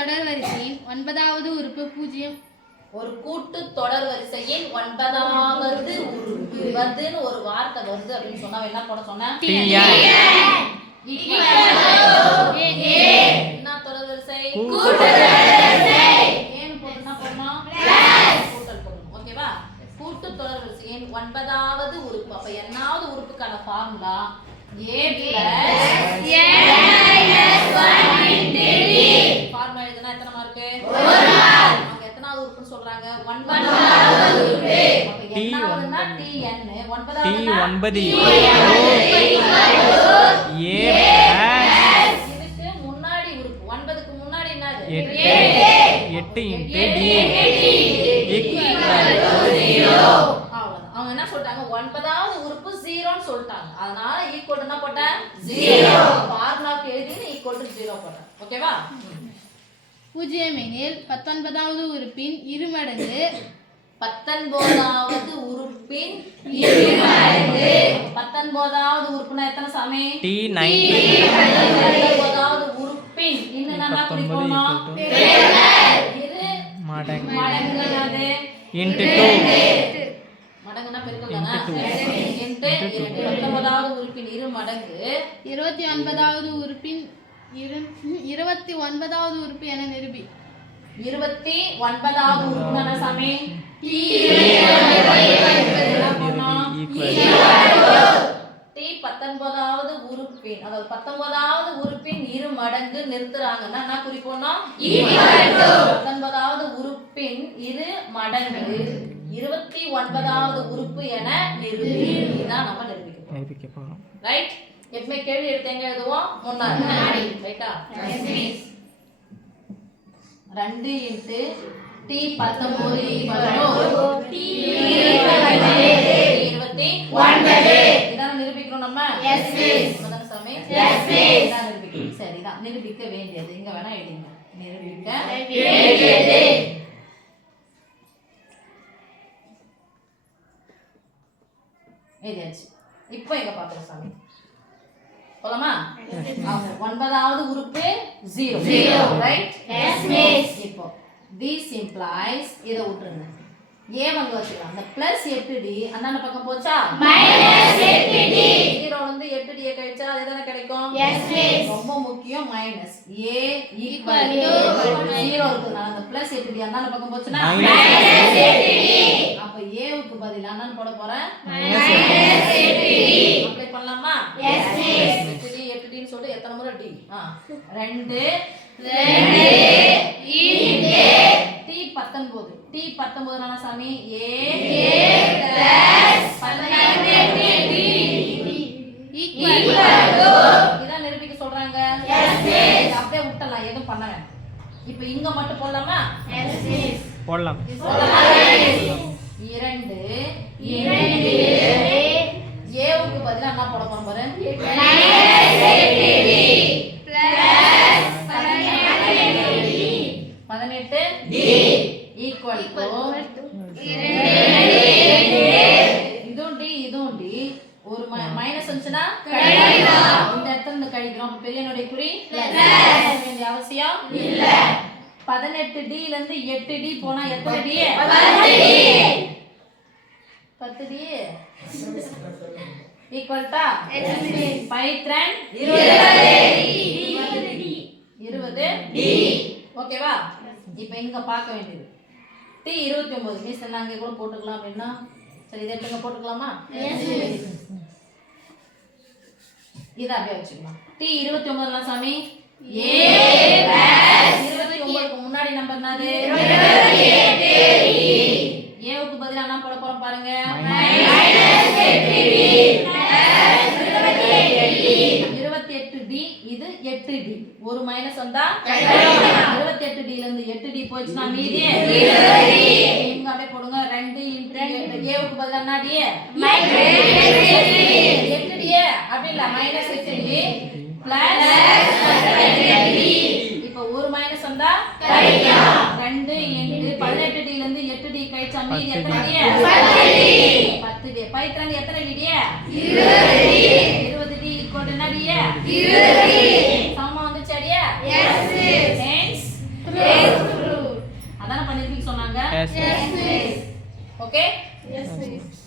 தொடர் வரிசையின் 9வது உறுப்பு 0. ஒரு கூட்டு தொடர் வரிசையின் 9வது உறுப்பு வருதுன்னு ஒரு வார்த்தை வருது அப்படின்னு சொன்னா என்ன போட சொன்னேன்? என்ன தொடர் வரிசை? ஏன்னு போட்டு என்ன பண்ணணும்? கூட்டல் போடணும். ஓகேவா? கூட்டு தொடர் வரிசையின் 9வது உறுப்பு. அப்ப என்னாவது உறுப்புக்கான ஃபார்முலா a plus ஃபார்முலா எழுதுனா எத்தனை மார்க்? 1 மார்க். அவங்க எத்தனாவது உறுப்புன்னு சொல்றாங்க? 9வது உறுப்பு. அப்ப என்னாவதுன்னா tn 9வது இதுக்கு முன்னாடி உறுப்பு 9க்கு முன்னாடி என்னது? 8 × d அவங்க என்ன சொல்றாங்க? 9வது உறுப்பு 0ன்னு சொல்லிட்டாங்க. அதனால ஈக்குவல் என்ன போட்டேன்? 0. ஃபார்முலாக்கு எழுதி ஈக்குவல் டு 0 போட்டேன். ஓகேவா? 0 எனில் 19வது உறுப்பின் இருமடங்கு 19வது உறுப்பின் இருமடங்கு. 19வது உறுப்புனா எத்தனை சாமி? t 9 19வது உறுப்பின் இன்னும் குறிக்கணும் இரு மடங்கு மடங்குனாது × 2 மடங்குனா பெருக்கல் தானே? இன்டு 19வது உறுப்பின் இரு மடங்கு 29வது உறுப்பின் 29வது உறுப்பு என நிரூபி. 29வது உறுப்புனா சாமி? t 19வது உறுப்பின் அதாவது 19வது உறுப்பின் இரு மடங்கு நிறுத்துறாங்கன்னா என்ன குறிப்போம்னா 19வது உறுப்பின் இரு மடங்கு 29வது உறுப்பு என நிரூபி. இதான் நம்ம நிரூபிக்க போறோம். ரைட்? எப்பமே கேள்வி எடுத்து எங்க எழுதுவோம்? முன்னாடி. ரைட்டா? 2 × t 19 t 29 இதான் நிரூபிக்கிறோம் நம்ம. Yes miss. அதான் சாமி. Yes miss. இதான் நிரூபிக்கிறோம். சரிதான். நிரூபிக்க வேண்டியது இங்க வேணா எழுதுங்க. நிரூபிக்க வேண்டியது. எழுதியாச்சு. இப்போ எங்க பாக்குறோம் சாமி? போலாமா? 9வது உறுப்பு 0. ரைட்? Yes miss. இப்போ this implies இத விட்டுருங்க. a வந்து வச்சுக்கலாம். அந்த plus 8d அந்தாண்ட பக்கம் போச்சா? minus 8d 0 ல இருந்து 8d கழிச்சா எதன கிடைக்கும்? Yes miss. ரொம்ப முக்கியம் மைனஸ். a equal to 0 இருக்குனா அந்த plus 8d அந்தாண்ட பக்கம் போச்சுனா minus 8d. அப்ப a க்கு பதிலா நான் போட போறேன் minus 8d. அப்ளை பண்ணலாமா? Yes miss. 8d ன்னு சொல்லிட்டு எத்தனை முறை d? 2 t19 t19 நானா சாமி? a plus 18d equal to இதான் நிரூபிக்க சொல்றாங்க. Yes miss. அப்படியே விட்டலாம், எதுவும் பண்ண வேண்டாம். இப்போ இங்க மட்டும் போடலாமா? Yes miss. போடலாம். 2 a க்கு பதிலா என்ன போட போறோம் பாரு? -18d equal to இதுவும் d ஒரு மைனஸ் வந்துச்சுனா கழிக்கலாம். இந்த இடத்துல இருந்து கழிக்கிறோம். பெரிய நோடைய குறி பிளஸ் வேண்டிய அவசியம் இல்ல. 18d ல இருந்து 8d போனா எத்தனை d? 10d equal to 20d. ஓகேவா? இப்போ இங்க பார்க்க வேண்டியது t 29 மீஸ் எல்லாம் அங்கே கூட போட்டுக்கலாம் அப்படின்னா சரி இதை எடுத்துங்க போட்டுக்கலாமா? இதை அப்படியே வச்சுக்கலாம். t 29 சாமி a plus 29க்கு முன்னாடி நம்பர் என்னது? 28d. a க்கு பதிலா என்ன போட போறோம் பாருங்க? -8d 28d இது 8d. ஒரு மைனஸ் வந்தா 28d ல இருந்து 8d போச்சுனா மீதி 20d. இங்க அப்படியே போடுங்க. 2 × a க்கு பதிலா என்ன d? -8d அப்படி இல்ல -8d plus 18d. இப்போ ஒரு மைனஸ் வந்தா கழிக்கலாம். 2 × 18d ல இருந்து 8d கழிச்சா மீதி எத்தனை d? 10d. 10d எத்தனை d? 20d. 20d equal to என்ன d? 20d. சமமா வந்துச்சு அடியே? Yes miss. பண்ணுங்க Yes, miss. Okay Yes, miss.